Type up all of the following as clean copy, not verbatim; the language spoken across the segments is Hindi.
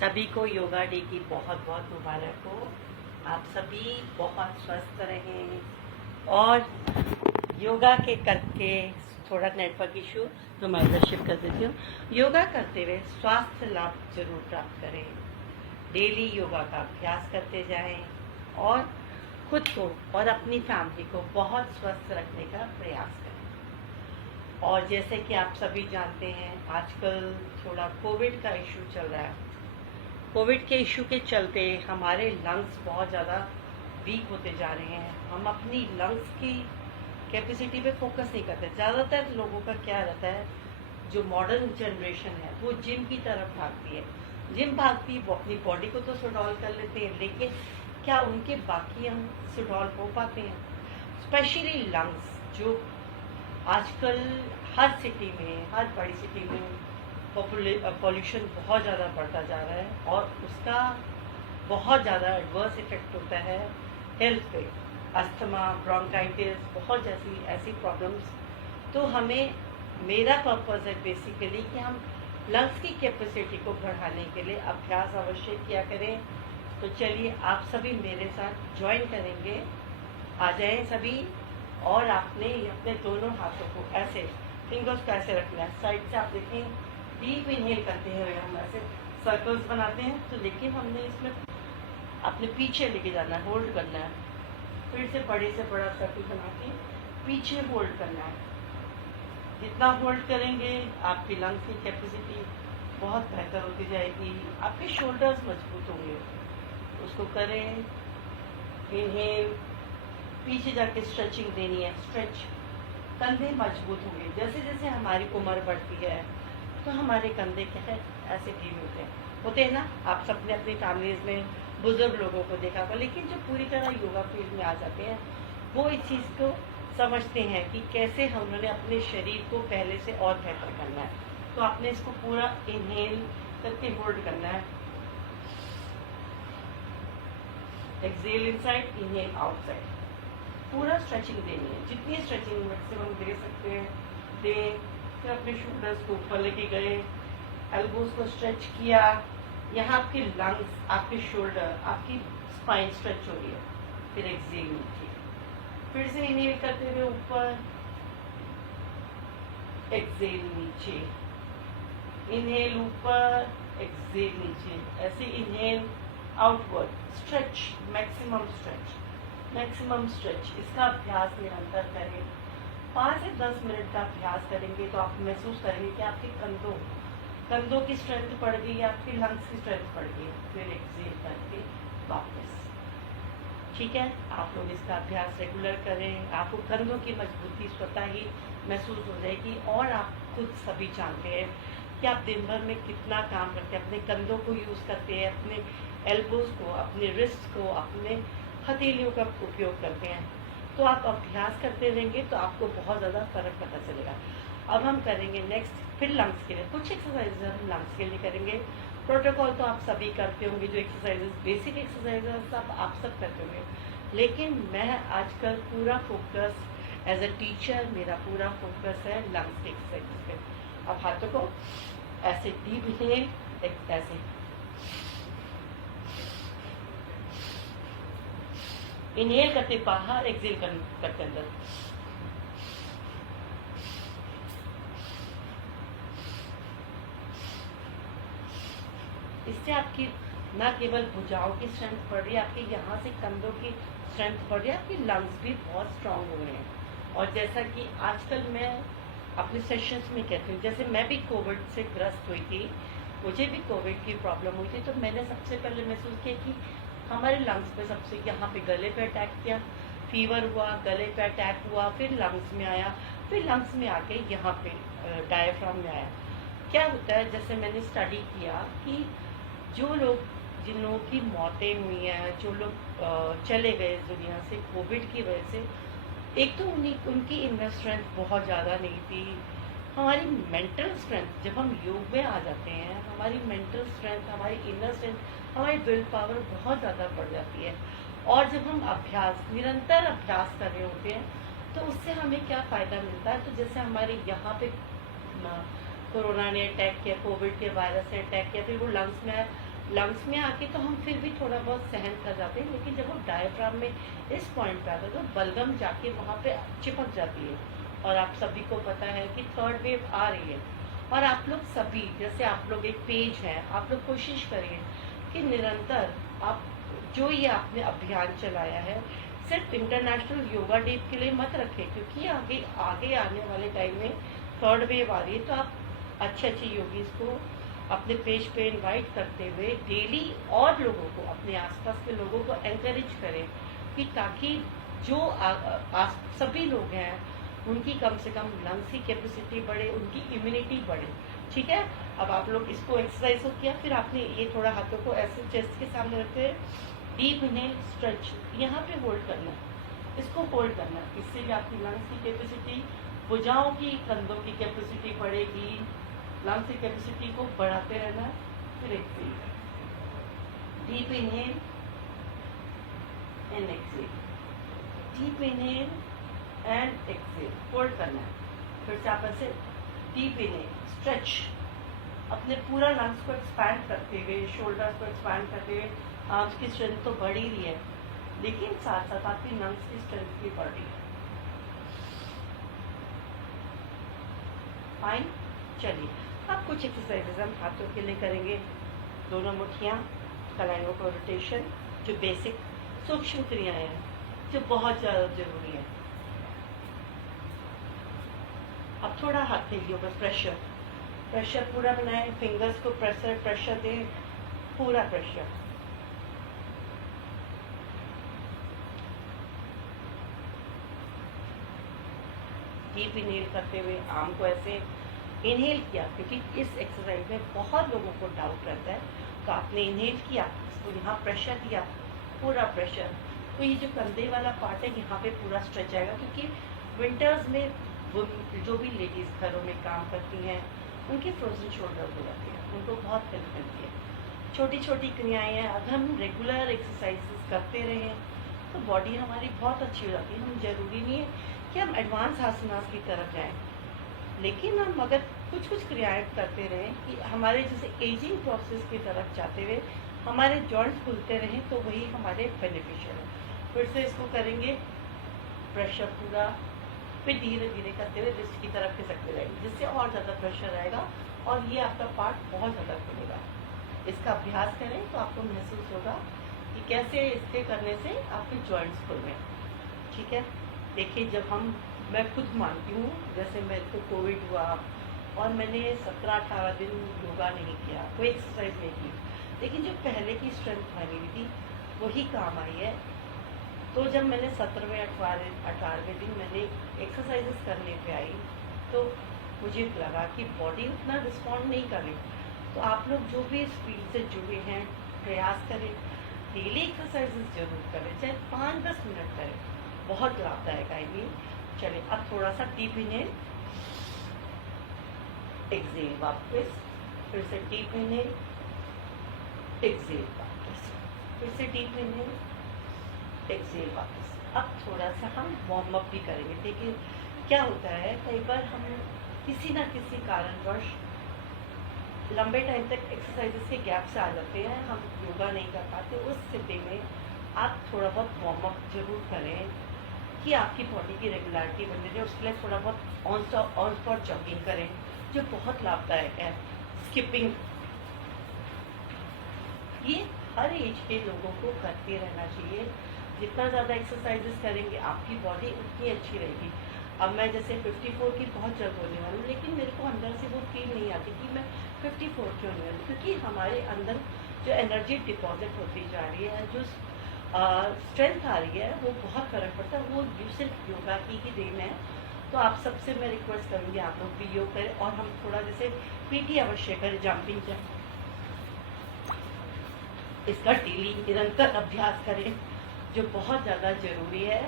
सभी को योगा डे की बहुत बहुत मुबारक हो। आप सभी बहुत स्वस्थ रहें और योगा के करके थोड़ा नेटवर्क इशू तो मैं इधर शिफ्ट कर देती हूँ। योगा करते हुए स्वास्थ्य लाभ जरूर प्राप्त करें। डेली योगा का अभ्यास करते जाएं और खुद को और अपनी फैमिली को बहुत स्वस्थ रखने का प्रयास करें। और जैसे कि आप सभी जानते हैं, आजकल थोड़ा कोविड का इशू चल रहा है। कोविड के इशू के चलते हमारे लंग्स बहुत ज़्यादा वीक होते जा रहे हैं। हम अपनी लंग्स की कैपेसिटी पे फोकस नहीं करते। ज़्यादातर लोगों का क्या रहता है, जो मॉडर्न जनरेशन है वो जिम की तरफ भागती है। जिम भागती है, वो अपनी बॉडी को तो सुडौल कर लेते हैं, लेकिन क्या उनके बाकी अंग सुडौल हो पाते हैं? स्पेशली लंग्स, जो आजकल हर सिटी में, हर बड़ी सिटी में पॉल्यूशन बहुत ज़्यादा बढ़ता जा रहा है और उसका बहुत ज़्यादा एडवर्स इफेक्ट होता है हेल्थ पे। अस्थमा, ब्रोंकाइटिस, बहुत जैसी ऐसी प्रॉब्लम्स। तो हमें, मेरा पर्पस है बेसिकली कि हम लंग्स की कैपेसिटी को बढ़ाने के लिए अभ्यास अवश्य किया करें। तो चलिए आप सभी मेरे साथ ज्वाइन करेंगे। आ जाएं सभी। और आपने अपने दोनों हाथों को ऐसे, फिंगर्स को ऐसे रखना है। साइड से आप देखें, डीप इनहेल करते हुए हम ऐसे सर्कल्स बनाते हैं, तो लेकिन हमने इसमें अपने पीछे लेके जाना है, होल्ड करना है। फिर से बड़े से बड़ा सर्कल बना के पीछे होल्ड करना है। जितना होल्ड करेंगे आपकी लंग्स की कैपेसिटी बहुत बेहतर होती जाएगी, आपके शोल्डर्स मजबूत होंगे। उसको करें। इनहेल, पीछे जाके स्ट्रेचिंग देनी है। स्ट्रेच, कंधे मजबूत होंगे। जैसे जैसे हमारी उम्र बढ़ती है तो हमारे कंधे क्या है, ऐसे ढीले होते हैं ना। आप सबने अपनी फैमिलीज में बुजुर्ग लोगों को देखा होगा, लेकिन जो पूरी तरह योगा फील्ड में आ जाते हैं वो इस चीज़ को समझते हैं कि कैसे हमने अपने शरीर को पहले से और बेहतर करना है। तो आपने इसको पूरा इनहेल करके होल्ड करना है। Exhale inside, inhale outside. पूरा स्ट्रेचिंग देनी है, जितनी स्ट्रेचिंग मैक्सिमम दे सकते हैं दें। फिर अपने शोल्डर्स को ऊपर लेके गए, एल्बोज को स्ट्रेच किया। यहाँ आपके लंग्स, आपके शोल्डर, आपकी स्पाइन स्ट्रेच हो रही है। फिर एक्सहेल नीचे, फिर से इनहेल करते हुए ऊपर, एक्सहेल नीचे, इनहेल ऊपर, एक्सहेल नीचे। ऐसे inhale outward, stretch, maximum stretch, maximum stretch. इसका अभ्यास निरंतर करें। 5 से 10 मिनट का अभ्यास करेंगे तो आप महसूस करेंगे कि आपके कंधों की स्ट्रेंथ बढ़ गई, आपकी लंग्स की स्ट्रेंथ बढ़ गई। फिर एक्सहेल करके वापस। ठीक है, आप लोग इसका अभ्यास रेगुलर करें। आपको कंधों की मजबूती स्वतः ही महसूस हो जाएगी। और आप खुद सभी जानते हैं कि आप दिन भर में कितना काम करते हैं। अपने कंधों को यूज़ करते हैं, अपने एल्बोज को, अपने रिस्ट को, अपने हथेलियों का उपयोग करते हैं। तो आप अभ्यास करते रहेंगे तो आपको बहुत ज़्यादा फर्क पता चलेगा। अब हम करेंगे नेक्स्ट, फिर लंग्स के लिए कुछ एक्सरसाइजेज हम लंग्स के लिए करेंगे। प्रोटोकॉल तो आप सभी करते होंगे, जो एक्सरसाइजेज, बेसिक एक्सरसाइजेज सब आप सब करते होंगे। लेकिन मैं आजकल पूरा फोकस, एज अ टीचर मेरा पूरा फोकस है लंग्स के एक्सरसाइजेज पे। अब हाथों को ऐसे डीप इनहेल, ऐसे इनहेल करते बाहर, एक्सहेल करते अंदर। इससे आपकी न केवल भुजाओं की स्ट्रेंथ बढ़ रही है, आपके यहाँ से कंधों की स्ट्रेंथ बढ़ रही है, आपके लंग्स भी बहुत स्ट्रांग हो रहे हैं। और जैसा कि आजकल मैं अपने सेशंस में कहती हूँ, जैसे मैं भी कोविड से ग्रस्त हुई थी, मुझे भी कोविड की प्रॉब्लम हुई थी, तो मैंने सबसे पहले महसूस किया कि हमारे लंग्स पे सबसे, यहाँ पे गले पे अटैक किया, फीवर हुआ, गले पे अटैक हुआ, फिर लंग्स में आया, फिर लंग्स में आके यहाँ पे डायफ्राम में आया। क्या होता है, जैसे मैंने स्टडी किया कि जो लोग, जिन लोगों की मौतें हुई हैं, जो लोग चले गए दुनिया से कोविड की वजह से, एक तो उनकी इनर स्ट्रेंथ बहुत ज़्यादा नहीं थी। हमारी मेंटल स्ट्रेंथ, जब हम योग में आ जाते हैं, हमारी मेंटल स्ट्रेंथ, हमारी इनर स्ट्रेंथ, हमारी विल पावर बहुत ज़्यादा बढ़ जाती है। और जब हम अभ्यास, निरंतर अभ्यास कर रहे होते हैं, तो उससे हमें क्या फ़ायदा मिलता है। तो जैसे हमारे यहाँ पे कोरोना ने अटैक किया, कोविड के वायरस ने अटैक किया, फिर वो लंग्स में आया, लंग्स में आके तो हम फिर भी थोड़ा बहुत सहन कर जाते हैं, लेकिन जब वो डायफ्राम में इस पॉइंट पे आता है तो बलगम जाके वहाँ पे चिपक जाती है। और आप सभी को पता है कि थर्ड वेव आ रही है, और आप लोग सभी, जैसे आप लोग एक पेज है, आप लोग कोशिश करिए कि निरंतर आप जो ये आपने अभियान चलाया है सिर्फ इंटरनेशनल योगा डे के लिए मत रखें, क्योंकि आगे आगे आने वाले टाइम में थर्ड वेव आ रही है। तो आप अच्छे अच्छे योगीज को अपने पेज पे इनवाइट करते हुए डेली और लोगों को, अपने आसपास के लोगों को एनकरेज करें कि ताकि जो सभी लोग हैं उनकी कम से कम लंग्स की कैपेसिटी बढ़े, उनकी इम्यूनिटी बढ़े। ठीक है, अब आप लोग इसको एक्सरसाइज हो किया, फिर आपने ये थोड़ा हाथों को ऐसे चेस्ट के सामने रखते हुए डीप इनहेल स्ट्रेच यहाँ पे होल्ड करना, इसको होल्ड करना। इससे भी आपकी लंग्स की कैपेसिटी, भुजाओं की, कंधों की कैपेसिटी बढ़ेगी। लंग्स की कैपेसिटी को बढ़ाते रहना। फिर exhale, deep inhale and exhale, deep inhale and exhale, hold करना है। फिर से आप ऐसे डीप इनहेल, स्ट्रेच, अपने पूरा लंग्स को एक्सपैंड करते हुए, शोल्डर्स को एक्सपैंड करते हुए। आर्म्स की स्ट्रेंथ तो बढ़ ही रही है, लेकिन साथ साथ आपकी लंग्स की स्ट्रेंथ भी बढ़ रही है। फाइन, चलिए अब कुछ एक्सरसाइजेस हम हाथों के लिए करेंगे। दोनों मुठ्ठियाँ, कलाइयों को रोटेशन, जो बेसिक सूक्ष्म क्रियाएं हैं जो बहुत ज़्यादा जरूरी है। अब थोड़ा हाथ के ऊपर प्रेशर, प्रेशर पूरा बनाएं, फिंगर्स को प्रेशर दें, पूरा प्रेशर। डीप इनहेल करते हुए आर्म को ऐसे इनहेल किया, क्योंकि इस एक्सरसाइज में बहुत लोगों को डाउट रहता है। तो आपने इनहेल किया, इसको यहाँ प्रेशर दिया, पूरा प्रेशर। तो ये जो कंधे वाला पार्ट है यहाँ पे पूरा स्ट्रेच आएगा, क्योंकि विंटर्स में वो जो भी लेडीज घरों में काम करती हैं उनकी फ्रोजन शोल्डर हो जाती है, उनको बहुत हेल्प मिलती है। छोटी छोटी क्रियाएं हैं, अगर हम रेगुलर एक्सरसाइजेस करते रहें तो बॉडी हमारी बहुत अच्छी हो जाती है। हम जरूरी नहीं है कि हम एडवांस आसनास की तरफ जाएं, लेकिन हम अगर कुछ कुछ क्रियाएं करते रहें कि हमारे जैसे एजिंग प्रोसेस की तरफ जाते हुए हमारे जॉइंट्स खुलते रहें, तो वही हमारे बेनिफिशियल है। फिर से इसको करेंगे, प्रेशर पूरा, फिर धीरे धीरे करते हुए रिस्ट की तरफ खिसकते रहेंगे, जिससे और ज़्यादा प्रेशर आएगा और ये आपका पार्ट बहुत ज़्यादा खुलेगा। इसका अभ्यास करें तो आपको महसूस होगा कि कैसे इसके करने से आपके जॉइंट्स खुल रहे हैं। ठीक है, देखिए जब मैं खुद मानती हूँ, जैसे मेरे को कोविड हुआ और मैंने 17-18 दिन योगा नहीं किया, कोई एक्सरसाइज नहीं की, लेकिन जो पहले की स्ट्रेंथ बनी हुई थी वही काम आई है। तो जब मैंने 17वें-18वें दिन मैंने एक्सरसाइजेस करने पे आई तो मुझे लगा कि बॉडी उतना रिस्पॉन्ड नहीं कर रही। तो आप लोग जो भी इस फील्ड से जुड़े हैं, प्रयास करें, डेली एक्सरसाइजेस जरूर करें, चाहे 5-10 मिनट करें, बहुत लाभदायक आएगी। चलिए अब थोड़ा सा डीप इनहेल, एक्सेल, वापस, फिर से डीप इनहेल, एक्सेल, वापस, फिर से डीप इनहेल, एक्सेल, वापस। अब थोड़ा सा हम वार्म अप भी करेंगे। देखिए क्या होता है, कई बार हम किसी ना किसी कारणवश लंबे टाइम तक एक्सरसाइजेस के गैप से आ जाते हैं, हम योगा नहीं कर पाते। उस स्थिति में आप थोड़ा बहुत वार्म अप जरूर करें कि आपकी बॉडी की रेगुलरिटी बनी रहे। उसके लिए थोड़ा बहुत ऑन स्पॉट जॉगिंग करें, जो बहुत लाभदायक है। स्किपिंग, ये हर एज के लोगों को करते रहना चाहिए। जितना ज़्यादा एक्सरसाइजेस करेंगे आपकी बॉडी उतनी अच्छी रहेगी। अब मैं जैसे 54 की बहुत जल्द होने वाली हूँ, लेकिन मेरे को अंदर से वो फील नहीं आती कि मैं 54 क्यों नहीं वाली, क्योंकि हमारे अंदर जो एनर्जी डिपॉजिट होती जा रही है, जो स्ट्रेंथ आ रही है, वो बहुत फर्क पड़ता है। वो सिर्फ योगा की ही देन है। तो आप सबसे मैं रिक्वेस्ट करूँगी आप लोग भी योग करें, और हम थोड़ा जैसे पीटी अवश्य करें, जंपिंग जैक, इसका डेली निरंतर अभ्यास करें, जो बहुत ज़्यादा ज़रूरी है।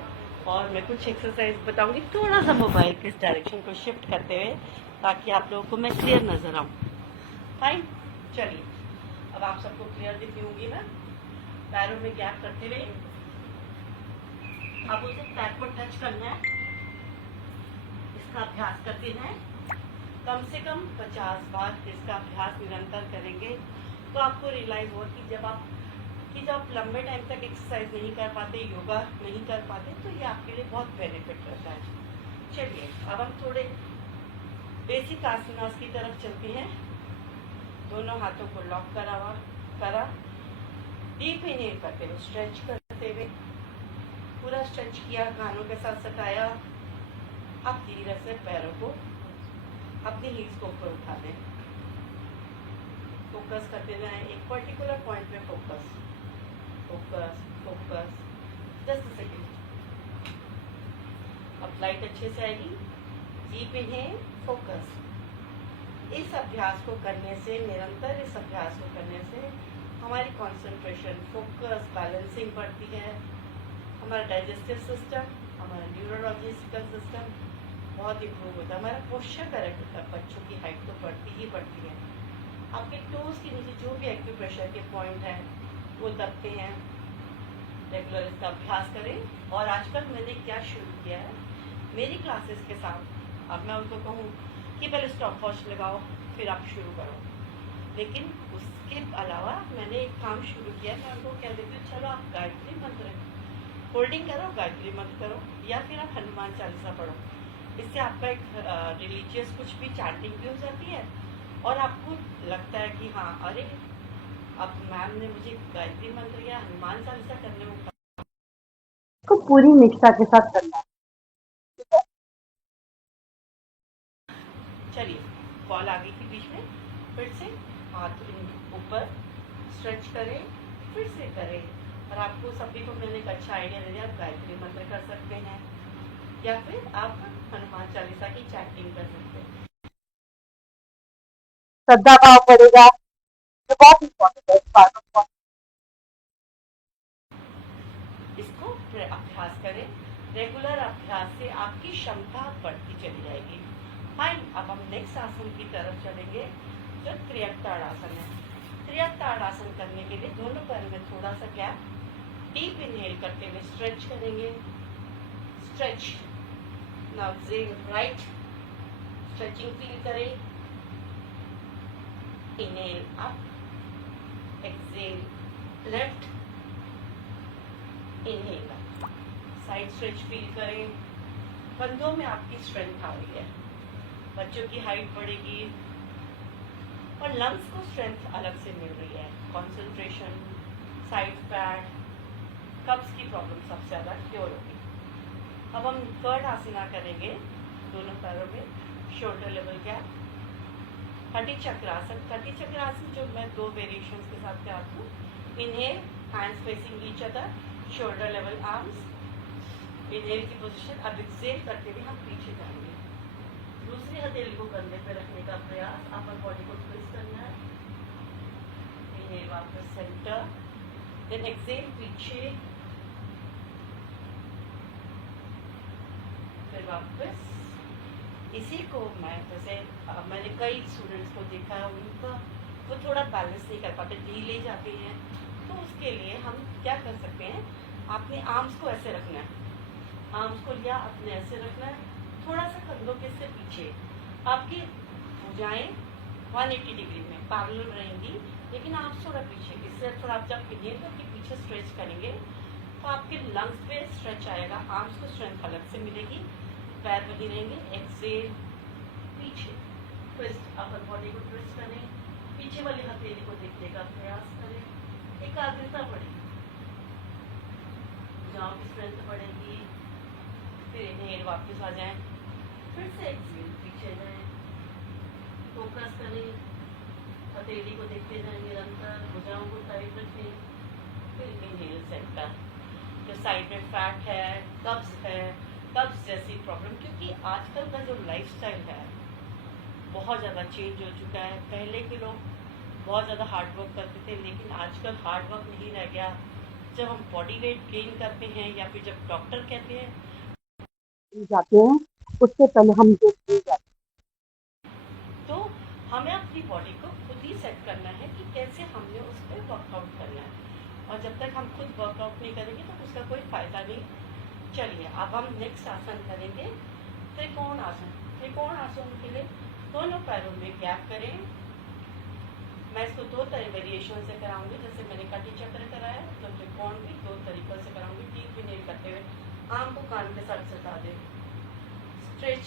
और मैं कुछ एक्सरसाइज बताऊंगी, थोड़ा सा मोबाइल के इस डायरेक्शन को शिफ्ट करते हुए, ताकि आप लोगों को मैं क्लियर नजर आऊँ। फाइन, चलिए अब आप सबको क्लियर दिखी होंगी ना। पैरों में गैप करते हुए अब उसे पैर को टच करना है, इसका अभ्यास करते हैं। कम से कम 50 बार इसका अभ्यास निरंतर करेंगे तो आपको रियलाइज हुआ कि जब आप लंबे टाइम तक एक्सरसाइज नहीं कर पाते, योगा नहीं कर पाते, तो ये आपके लिए बहुत बेनिफिट रहता है। चलिए अब हम थोड़े बेसिक आसनास की तरफ चलते हैं। दोनों हाथों को लॉक करा, डीप इनहेल करते हुए स्ट्रेच करते हुए, पूरा स्ट्रेच किया, कानों के साथ सटाया। अब धीरे से पैरों को अपनी हील्स को ऊपर उठा दें, फोकस करते जाएं, एक पर्टिकुलर पॉइंट पे फोकस फोकस फोकस। 10 सेकेंड। अब लाइट अच्छे से आएगी। Deep inhale, focus. इस अभ्यास को करने से, निरंतर इस अभ्यास को करने से हमारी कंसंट्रेशन, फोकस, बैलेंसिंग बढ़ती है। हमारा डाइजेस्टिव सिस्टम, हमारा न्यूरोलॉजिकल सिस्टम बहुत इम्प्रूव होता है। हमारा पोस्चर करेक्ट होता है। बच्चों की हाइट तो बढ़ती ही बढ़ती है। आपके टोज के नीचे जो भी एक्यूप्रेशर के पॉइंट हैं वो दबते हैं। रेगुलर इसका अभ्यास करें। और आजकल मैंने क्या शुरू किया है, मेरी क्लासेस के साथ अब मैं उनको कहूँ कि पहले स्टॉप वॉच लगाओ फिर आप शुरू करो, लेकिन उसके अलावा मैंने एक काम शुरू किया। मैं उनको कह देती हूँ चलो आप गायत्री मंत्र होल्डिंग करो, गायत्री मंत्र करो, या फिर आप हनुमान चालीसा पढ़ो। इससे आपका एक रिलीजियस कुछ भी चैंटिंग भी हो जाती है और आपको लगता है कि हाँ अरे अब मैम ने मुझे गायत्री मंत्र या हनुमान चालीसा करने को कहा। इसको पूरी निष्ठा के साथ करना है। चलिए कॉल आ गई थी बीच में, फिर से हाथ ऊपर स्ट्रेच करें, फिर से करें। और आपको सभी को मैंने एक अच्छा आइडिया दे दिया। आप गायत्री मंत्र कर सकते हैं या फिर आप हनुमान चालीसा की चैंटिंग कर सकते हैं। श्रद्धा भाव बढ़ेगा, जो बहुत इम्पोर्टेंट है इस बात को। इसको अभ्यास करें। रेगुलर अभ्यास से आपकी क्षमता बढ़ती चली जाएगी। फाइन। अब हम नेक्स्ट आसन की तरफ चलेंगे जो त्रियक्ताड़ासन है। त्रियक्ताड़ासन करने के लिए दोनों पैरों में थोड़ा सा गैप, डीप इनहेल करते हुए स्ट्रेच करेंगे। Stretch. Now exhale right, stretching feel करें। Inhale up, exhale left, inhale up. Side stretch feel करें। कंधों में आपकी स्ट्रेंथ आ रही है, बच्चों की हाइट बढ़ेगी और लंग्स को स्ट्रेंथ अलग से मिल रही है। कंसंट्रेशन, साइड फैट, कब्ज की प्रॉब्लम सबसे ज़्यादा क्योर होगी। अब हम कर्ड आसना करेंगे दोनों पैरों में, शोल्डर लेवल गैप। कटी चक्रासन। कटी चक्रासन जो मैं 2 वेरिएशंस के साथ कराती हूँ। Inhale, hands facing each other, shoulder level arms. Inhale की पोजीशन। अब एक्सहेल करते हुए हम पीछे जाएंगे। दूसरी हथेली को कंधे पे रखने का प्रयास, अपर बॉडी को ट्विस्ट करना है। इनहेल वापस सेंटर, देन एक्सहेल पीछे, फिर वापस। इसी को मैं जैसे मैंने कई स्टूडेंट्स को देखा है, उनका वो थोड़ा बैलेंस नहीं कर पाते, ढीले जाते हैं। तो उसके लिए हम क्या कर सकते हैं, अपने आर्म्स को ऐसे रखना है, आर्म्स को लिया अपने ऐसे रखना है, थोड़ा सा कंधों के से पीछे। आपकी भुजाएं 180 डिग्री में पैरेलल रहेंगी, लेकिन आप थोड़ा पीछे। इससे थोड़ा आप जब इनहेल करके पीछे स्ट्रेच करेंगे तो आपके लंग्स पे स्ट्रेच आएगा, आर्म्स को स्ट्रेंथ अलग से मिलेगी, पैर वही रहेंगे। एक्सहेल पीछे, ट्विस्ट, अपर बॉडी को ट्विस्ट करें, पीछे वाली हथेली को देखने का प्रयास करें। एकाग्रता बढ़ेगी, भुजाओं की स्ट्रेंथ बढ़ेगी। फिर इनहेल वापस आ जाएं, फिर से एक्सहेल पीछे जाएं, फोकस करें, हथेली को देखते जाएं निरंतर, भुजाओं को टाइट रखें। फिर इनहेल सेंटर। जो साइड में फैट है, कब्ज जैसी प्रॉब्लम, क्योंकि आजकल का जो लाइफस्टाइल है बहुत ज़्यादा चेंज हो चुका है। पहले के लोग बहुत ज़्यादा हार्ड वर्क करते थे, लेकिन आजकल हार्ड वर्क नहीं रह गया। जब हम बॉडी वेट गेन करते हैं या फिर जब डॉक्टर कहते हैं जाते हैं, उससे पहले हम देखते जाते हैं। तो हमें अपनी बॉडी को खुद ही सेट करना है कि कैसे हमने उस पर वर्कआउट करना है। और जब तक हम खुद वर्कआउट नहीं करेंगे तो उसका कोई फ़ायदा नहीं। चलिए अब हम नेक्स्ट आसन करेंगे त्रिकोण आसन। त्रिकोण आसन के लिए दोनों पैरों में गैप करें, मैं इसको दो तरह वेरिएशन से कराऊंगी, जैसे मैंने कटी चक्र कराया तो त्रिकोण भी दो तरीकों से कराऊंगी। डीप इनहेल करते हुए आम को कान के साथ सटा दें,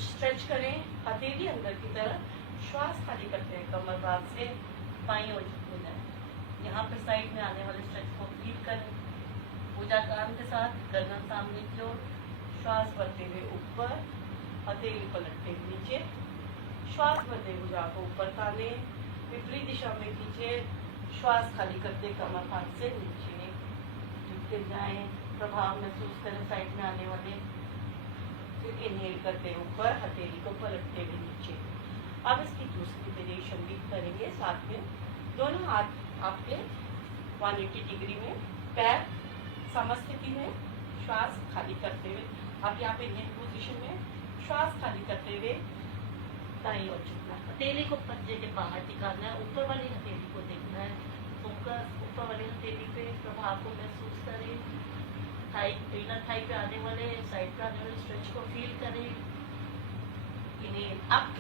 स्ट्रेच करें हथेली अंदर की तरफ, श्वास खाली करते हैं कमर भाग से बाईं ओर झुकने जाए। यहाँ पे साइड में आने वाले स्ट्रेच को फील करें। भुजा कान के साथ, गर्दन सामने की ओर, श्वास भरते हुए ऊपर, हथेली पलटते हुए नीचे, श्वास भरते भुजा को ऊपर ताने, विपरीत दिशा में खींचे, श्वास खाली करते कमर भाग से नीचे झुकते जाएं। प्रभाव महसूस करें साइड में आने वाले। फिर इनहेल करते ऊपर, हथेली को पलटते हुए नीचे। अब इसकी दूसरी वेरिएशन भी करेंगे साथ में। दोनों हाथ आपके 180 डिग्री में, पैर समस्थिति में, श्वास खाली करते हुए आप यहाँ पे इनहेल पोजीशन में श्वास खाली करते हुए दाईं ओर झुकना। हथेली को पंजे के बाहर टिकाना है, ऊपर वाली हथेली को देखना है। फोकस ऊपर वाली हथेली पे, प्रभाव को महसूस करें। थाई, इनर थाई पे आने वाले, साइड पे आने वाले स्ट्रेच को फील करें। Inhale up,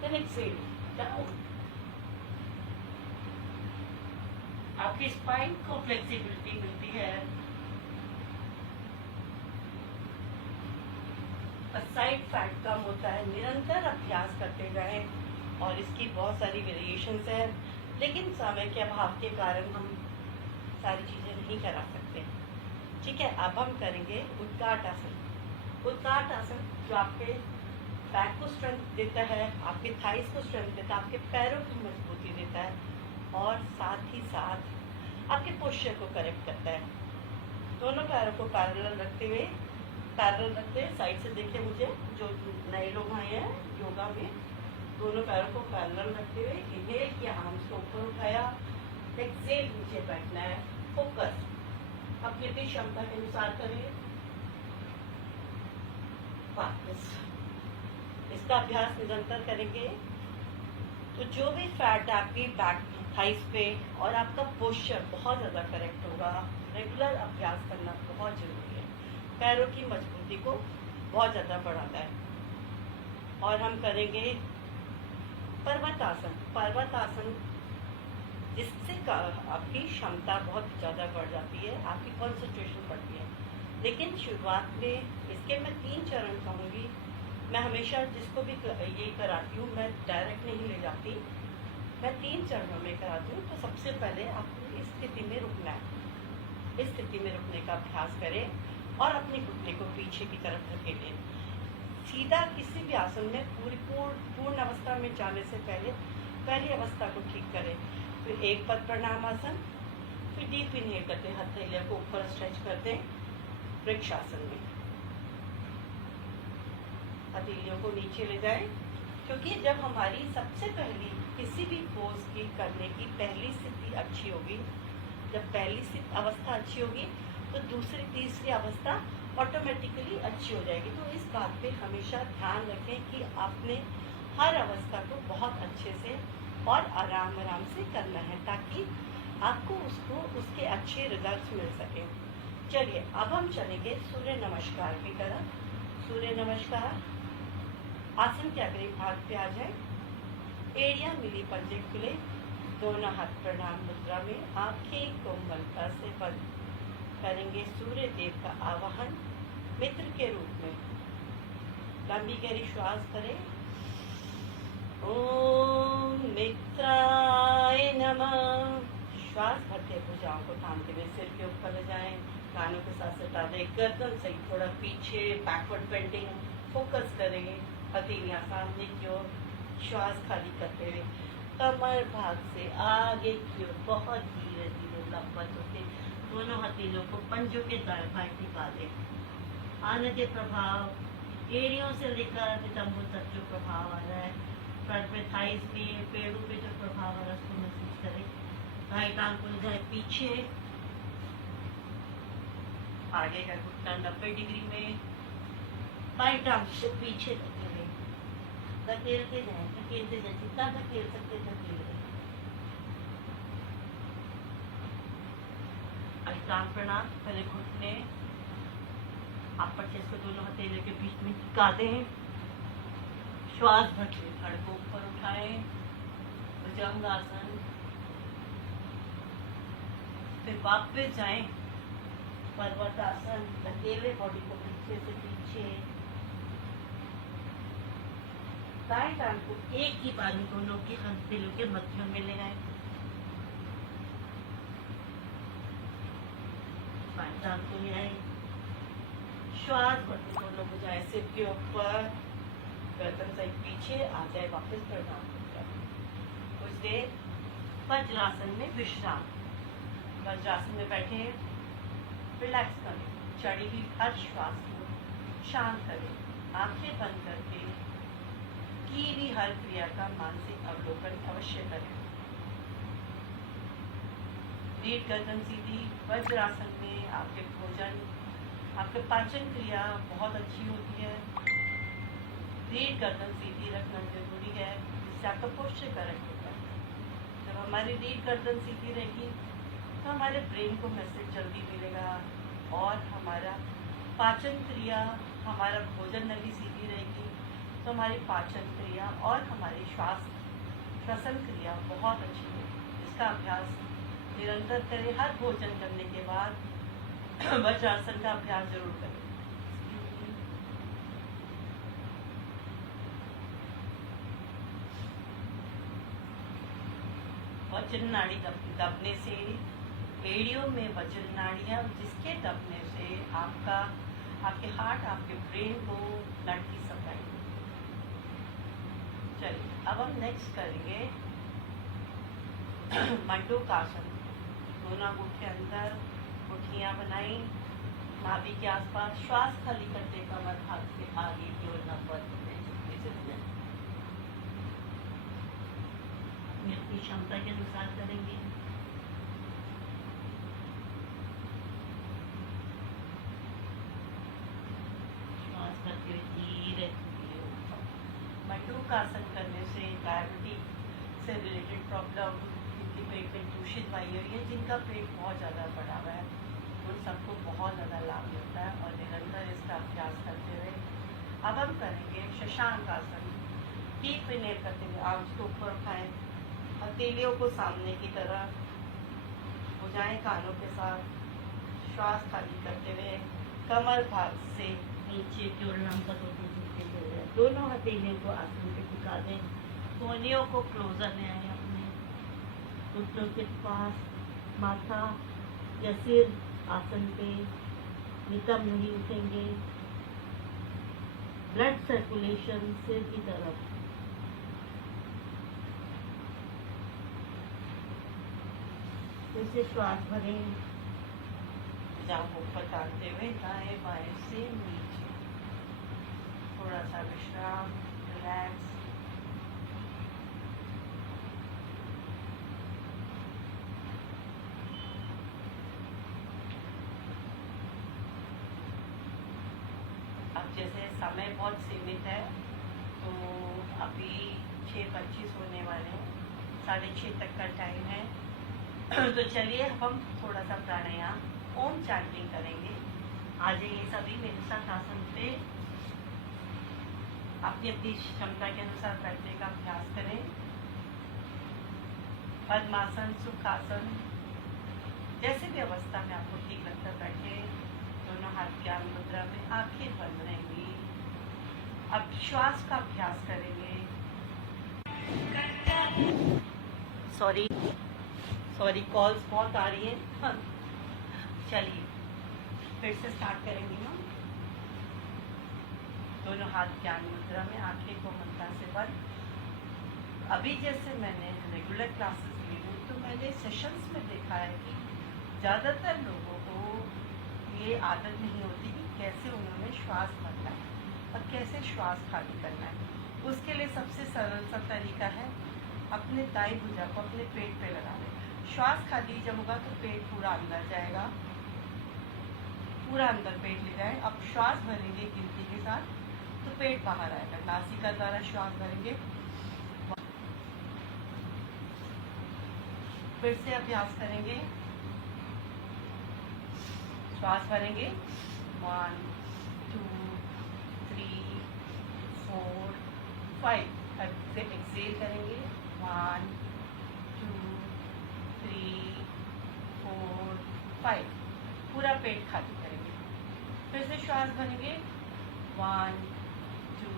then exhale down. आपकी स्पाइन को फ्लेक्सिबिलिटी मिलती है। साइड फैट कम होता है। निरंतर अभ्यास करते रहें और इसकी बहुत सारी वेरिएशंस है, लेकिन समय के अभाव के कारण हम सारी चीज़ें नहीं करा सकते। ठीक है, अब हम करेंगे उत्काट आसन। उत्काट आसन जो आपके बैक को स्ट्रेंथ देता है, आपके थाइस को स्ट्रेंथ देता है, आपके पैरों की मजबूती देता है और साथ ही साथ आपके पोस्चर को करेक्ट करता है। दोनों पैरों को पैरेलल रखते हुए, साइड से देखिए मुझे, जो नए लोग आए हैं योगा में, दोनों पैरों को पैरेलल रखते हुए इनहेल किया, आर्म्स को ऊपर उठाया, एक्सहेल नीचे बैठना है। फोकस अपनी भी क्षमता के अनुसार करें। वापस इसका अभ्यास निरंतर करेंगे तो जो भी फैट आपकी बैक थाइस पे और आपका पोस्चर बहुत ज़्यादा करेक्ट होगा। रेगुलर अभ्यास करना बहुत जरूरी है, पैरों की मजबूती को बहुत ज़्यादा बढ़ाता है। और हम करेंगे पर्वतासन। पर्वतासन जिससे आपकी क्षमता बहुत ज़्यादा बढ़ जाती है, आपकी कंसंट्रेशन बढ़ती है। लेकिन शुरुआत में इसके मैं 3 चरण कहूँगी। मैं हमेशा जिसको भी ये कराती हूँ, मैं डायरेक्ट नहीं ले जाती, मैं 3 चरणों में कराती हूँ। तो सबसे पहले आपको इस स्थिति में रुकना है। इस स्थिति में रुकने का अभ्यास करें और अपने घुटने को पीछे की तरफ धकेलें। सीधा किसी भी आसन में पूर्ण अवस्था में जाने से पहले पहली अवस्था को ठीक करें। फिर एक पद प्रणामासन, फिर डीप इनहेल करते हैं, हथेलियों को ऊपर स्ट्रेच करते हैं। वृक्षासन में हथेलियों को नीचे ले जाएं, क्योंकि जब हमारी सबसे पहली किसी भी पोज की करने की पहली स्थिति अच्छी होगी, जब पहली अवस्था अच्छी होगी तो दूसरी तीसरी अवस्था ऑटोमेटिकली अच्छी हो जाएगी। तो इस बात पे हमेशा ध्यान रखें कि आपने हर अवस्था को बहुत अच्छे से और आराम से करना है, ताकि आपको उसके अच्छे रिजल्ट्स मिल सके। चलिए अब हम चलेंगे सूर्य नमस्कार की तरफ। सूर्य नमस्कार आसन के अगले भाग पे आ जाए। एड़ियां मिली, पंजे खुले, दोनों हाथ प्रणाम मुद्रा में, आंखें कोमलता से बंद। करेंगे सूर्य देव का आवाहन मित्र के रूप में। लंबी गहरी श्वास करें। ओम मित्राय नमः। श्वास भरते भुजाओं को थामते हुए सिर के ऊपर ले जाएं, कानों के साथ सटा दें, गर्दन से थोड़ा पीछे, बैकवर्ड बेंडिंग। फोकस करें हथेलियां सामने की ओर, श्वास खाली करते हुए कमर भाग से आगे की ओर बहुत धीरे धीरे लंबत होते दोनों हथेलियों को पंजों के दाएं बाएं टिका दें। आने के प्रभाव एड़ियों से लेकर नितंबों तक जो प्रभाव आ रहा है, फ्रंट में थाइस में, पेड़ों पे जो प्रभाव आ रहा है उसको महसूस करें। राइट आर्म को ले जाए पीछे, आगे का घुटना 90 डिग्री में, राइट आर्म से पीछे धकेलते जाए, जितना धकेल सकते धकेल रहे। अष्टांग प्रणाम। पहले घुटने अपर चेस्ट को दोनों हथेलियों के बीच में टिका दें। श्वास भरते धड़ को ऊपर उठाएं, भुजंग आसन, फिर वापस जाएं पर्वतासन, धकेले बॉडी को पीछे से पीछे, दाएं टांग को एक ही बार में दोनों के हथेलियों के मध्य में ले आए, बाएं टांग को ले आए, श्वास भरते दोनों भुजाएं सिर के ऊपर, गर्दन साइड पीछे आ जाए, वापस प्रणाम करें। कुछ देर वज्रासन में विश्राम, वज्रासन में बैठे रिलैक्स करें, चढ़ी हुई हर श्वास को शांत करें, आंखें बंद करके की भी हर क्रिया का मानसिक अवलोकन अवश्य करें। रीढ़ गर्दन सीधी, वज्रासन में आपके भोजन, आपके पाचन क्रिया बहुत अच्छी होती है। रीढ़ गर्दन सीधी रखना जरूरी है, जिससे आपका पोस्चर करेक्ट होता है। जब हमारी रीढ़ गर्दन सीधी रहेगी तो हमारे ब्रेन को मैसेज जल्दी मिलेगा, और हमारा पाचन क्रिया, हमारा भोजन नली सीधी रहेगी तो हमारी पाचन क्रिया और हमारी श्वसन क्रिया बहुत अच्छी होगी। इसका अभ्यास निरंतर करें, हर भोजन करने के बाद वज्रासन का अभ्यास जरूर करें। वज्र नाड़ी दबने से, एड़ियों में वज्र नाड़ियाँ, जिसके दबने से आपके हार्ट, आपके ब्रेन को ब्लड की सप्लाई। चलिए अब हम नेक्स्ट करेंगे मंडूकासन। दोनों अंगूठे अंदर, मुट्ठियाँ बनाई नाभि के आसपास, श्वास खाली करते कमर हाथ से आगे की ओर नफरत अपनी क्षमता के अनुसार करेंगे। श्वास करते हुए धीरे धीरे ऊपर। मंडूकासन करने से डायबिटीज से रिलेटेड प्रॉब्लम, जिनके पेट में दूषित वायु है, जिनका पेट बहुत ज़्यादा बढ़ा हुआ है, उन सबको बहुत ज़्यादा लाभ मिलता है, और निरंतर इसका अभ्यास करते हुए अब हम करेंगे शशांक आसन। डीप इनहेल करते हुए आर्म्स को ऊपर उठाएं, हथेलियों को सामने की तरफ, भुजाएं कानों के साथ, श्वास खाली करते हुए कमर भाग से नीचे की ओर लंबवत होते हुए दोनों हथेलियों को आसन पे टिका दें, कोहनियों को क्लोजर ले आए, अपने घुटनों के पास, माथा या सिर आसन पे, नितंब नहीं उठेंगे, ब्लड सर्कुलेशन सिर की तरफ। फिर से श्वास भरें, जांघ ऊपर टांगते हुए दाएं बाएं से नीचे, थोड़ा सा विश्राम, रिलैक्स। अब जैसे समय बहुत सीमित है तो अभी 6:25 होने वाले हैं, 6:30 तक का टाइम है, तो चलिए हम थोड़ा सा प्राणायाम ओम चैंटिंग करेंगे। आ जाइए सभी मेरे साथ आसन पे, अपनी अपनी क्षमता के अनुसार बैठने का अभ्यास करें। पद्मासन, सुखासन, जैसे भी अवस्था में आपको ठीक लगता है बैठे, दोनों हाथ ज्ञान मुद्रा में, आंखें बंद रहेंगी। अब श्वास का अभ्यास करेंगे। सॉरी कॉल्स बहुत आ रही हैं। चलिए फिर से स्टार्ट करेंगे हम। दोनों हाथ ज्ञान मुद्रा में, आंखें को मंत्रा से बंद। अभी जैसे मैंने रेगुलर क्लासेस ली हूँ तो मैंने सेशंस में देखा है कि ज़्यादातर लोगों को ये आदत नहीं होती कि कैसे उन्होंने श्वास भरना है और कैसे श्वास खाली करना है। उसके लिए सबसे सरल सा तरीका है, अपने दाई भुजा को अपने पेट पे लगा लें। श्वास खाली जब होगा तो पेट पूरा अंदर जाएगा, पूरा अंदर पेट ले जाए। अब श्वास भरेंगे गिनती के साथ तो पेट बाहर आएगा, नासिका द्वारा श्वास भरेंगे। फिर से अभ्यास करेंगे, श्वास भरेंगे 1 2 3 4 5, फिर एक्सेल करेंगे 1 3 4 5। पूरा पेट खाली करेंगे। फिर से श्वास भरेंगे 1 2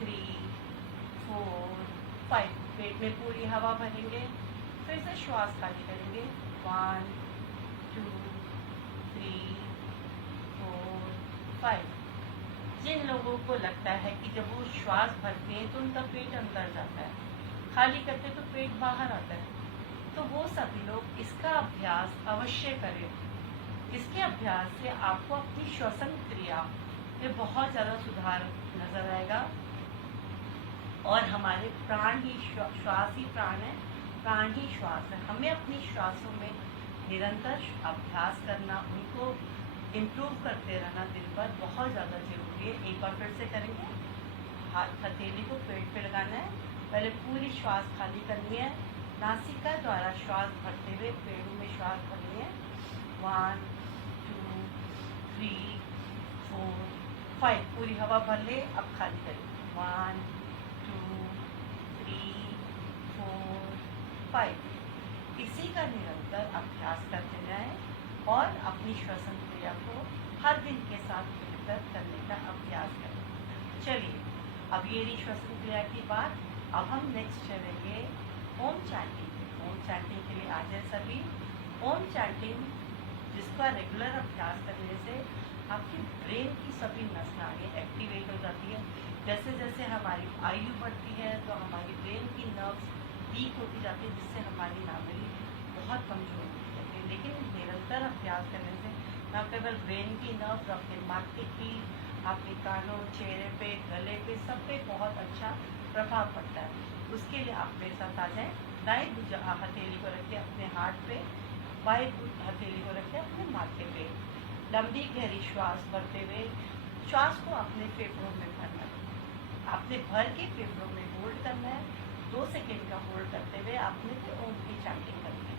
3 4 5। पेट में पूरी हवा भरेंगे। फिर से श्वास खाली करेंगे 1 2 3 4 5। जिन लोगों को लगता है कि जब वो श्वास भरते हैं तो उनका पेट अंदर जाता है, खाली करते तो पेट बाहर आता है, तो वो सभी लोग इसका अभ्यास अवश्य करें। इसके अभ्यास से आपको अपनी श्वसन क्रिया में बहुत ज़्यादा सुधार नजर आएगा। और हमारे प्राण ही श्वास ही प्राण है, प्राण ही श्वास है। हमें अपनी श्वासों में निरंतर अभ्यास करना, उनको इम्प्रूव करते रहना दिन भर बहुत ज़्यादा जरूरी है। एक बार फिर से करेंगे। हाथ हथेली को पेट पे लगाना है। पहले पूरी श्वास खाली करनी है। नासिका द्वारा श्वास भरते हुए पेड़ों में श्वास भरनी है। 1 2 3 4 5। पूरी हवा भर ले। अब खाली करें 1 2 3 4 5। इसी का निरंतर अभ्यास करते जाएं और अपनी श्वसन क्रिया को हर दिन के साथ बेहतर करने का अभ्यास करें। चलिए, अब ये रही श्वसन क्रिया की बात। अब हम नेक्स्ट चलेंगे ओम चैंटिंग। ओम चैंटिंग के लिए आ जाए सभी। ओम चैंटिंग जिसका रेगुलर अभ्यास करने से आपकी ब्रेन की सभी नसनाएं एक्टिवेट हो जाती है। जैसे जैसे हमारी आयु बढ़ती है तो हमारी ब्रेन की नर्व्स वीक होती जाती है, जिससे हमारी नाड़ी बहुत कमजोर होती जाती है। लेकिन निरंतर अभ्यास करने से न केवल ब्रेन की नर्व्स, आपके माथे की, आपके कानों, चेहरे पे, गले पे, सब पे बहुत अच्छा प्रभाव पड़ता है। उसके लिए आप मेरे साथ आ जाएं। दाएं हथेली को रखें अपने हाथ पे, बाएं हथेली को रखें अपने माथे पे। लंबी गहरी श्वास भरते हुए श्वास को अपने फेफड़ों में भरना है। आपने भर के फेफड़ों में होल्ड करना है। 2 सेकेंड का होल्ड करते हुए आपने फिर ओम की चैंटिंग करनी है।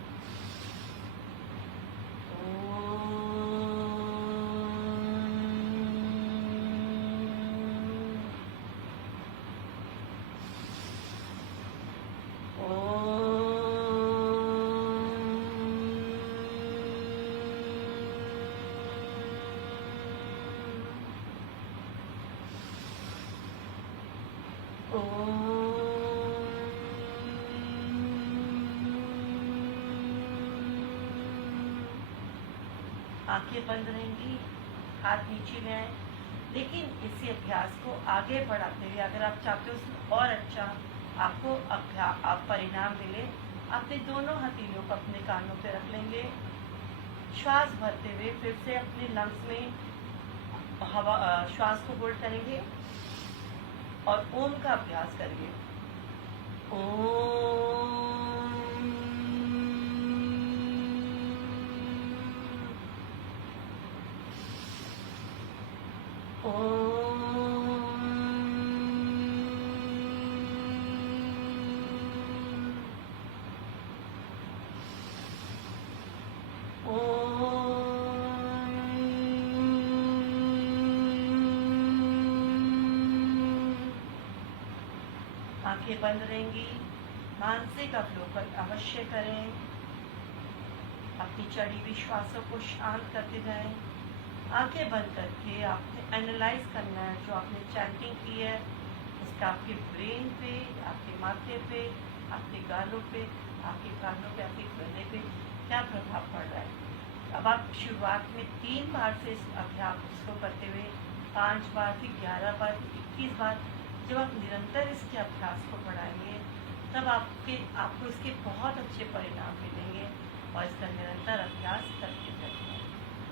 आंखें बंद रहेंगी, हाथ नीचे में आए। लेकिन इसी अभ्यास को आगे बढ़ाते हुए अगर आप चाहते हो उसमें और अच्छा आपको परिणाम मिले, अपने दोनों हथेलियों को अपने कानों पे रख लेंगे। श्वास भरते हुए फिर से अपने लंग्स में हवा श्वास को होल्ड करेंगे और ओम का अभ्यास करेंगे। आंखें बंद रहेंगी। मानसिक अवलोकन अवश्य करें। अपनी चढ़ी हुई श्वासों को शांत करते जाएं। आंखें बंद करके आपने एनालाइज करना है जो आपने चैंटिंग की है, उसका आपके ब्रेन पे, आपके माथे पे, आपके गालों पे, आपके कानों पे, आपके गले पे क्या प्रभाव पड़ रहा है। अब आप शुरुआत में 3 बार से इस अभ्यास को करते हुए 5 बार, फिर 11 बार, 21 बार, जब आप निरंतर इसके अभ्यास को बढ़ाएंगे तब आपको इसके बहुत अच्छे परिणाम मिलेंगे और इसका निरंतर अभ्यास करते रहेंगे।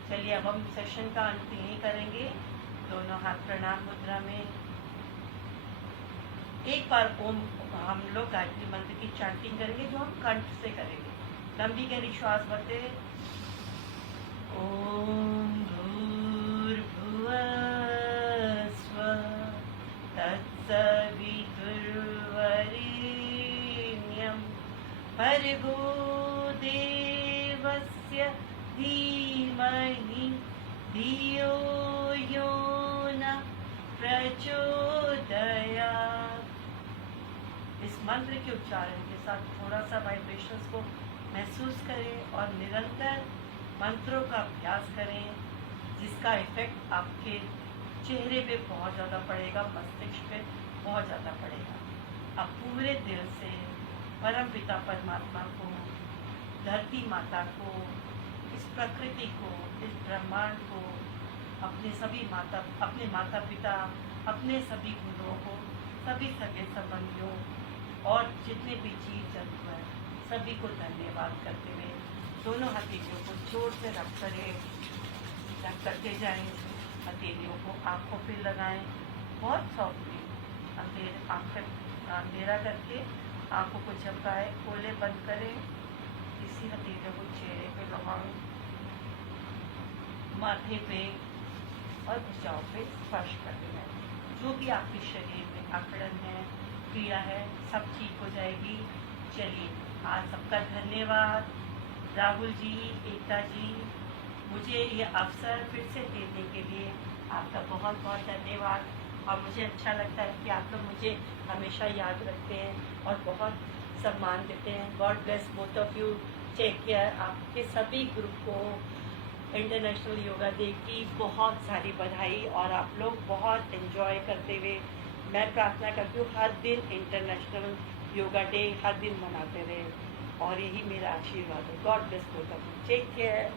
चलिए, अब हम सेशन का अंत यही करेंगे। दोनों हाथ प्रणाम मुद्रा में। एक बार ओम हम लोग गायत्री मंत्र की चैंटिंग करेंगे जो हम कंठ से करेंगे। लंबी गहरी श्वास भरते हुए ओम भूर्भुवः स्वः तत्सवितुर्वरेण्यं भर्गो देवस्य धीमहि धियो यो न प्रचोदयात्। इस मंत्र के उच्चारण के साथ थोड़ा सा वाइब्रेशंस को महसूस करें और निरंतर मंत्रों का अभ्यास करें, जिसका इफेक्ट आपके चेहरे पे बहुत ज़्यादा पड़ेगा, मस्तिष्क पे बहुत ज़्यादा पड़ेगा। आप पूरे दिल से परम पिता परमात्मा को, धरती माता को, इस प्रकृति को, इस ब्रह्मांड को, अपने माता पिता, अपने सभी गुरुओं को, सभी सगे संबंधियों और जितने भी जीव जंतु हैं सभी को धन्यवाद करते हुए दोनों हथेलियों को जोर से रब करते जाएं। हथेलियों को आँखों पे लगाएं, बहुत सॉफ्टली अंधेरा करके आँखों को झपकाएं, खोले बंद करें। इसी हथेलियों को चेहरे पे लगाएं, माथे पे और भुजाओं पे स्पर्श करते हैं। जो भी आपके शरीर में अकड़न है, पीड़ा है, सब ठीक हो जाएगी। चलिए, आज सबका धन्यवाद। राहुल जी, एकता जी, मुझे ये अवसर फिर से देने के लिए आपका बहुत बहुत धन्यवाद। और मुझे अच्छा लगता है कि आप लोग मुझे हमेशा याद रखते हैं और बहुत सम्मान देते हैं। God bless both of you, take care. आपके सभी ग्रुप को इंटरनेशनल योगा डे की बहुत सारी बधाई और आप लोग बहुत एंजॉय करते हुए मैं प्रार्थना करती हूँ हर दिन इंटरनेशनल योगा डे हर दिन मनाते रहे और यही मेरा आशीर्वाद है। God bless both of you, take care.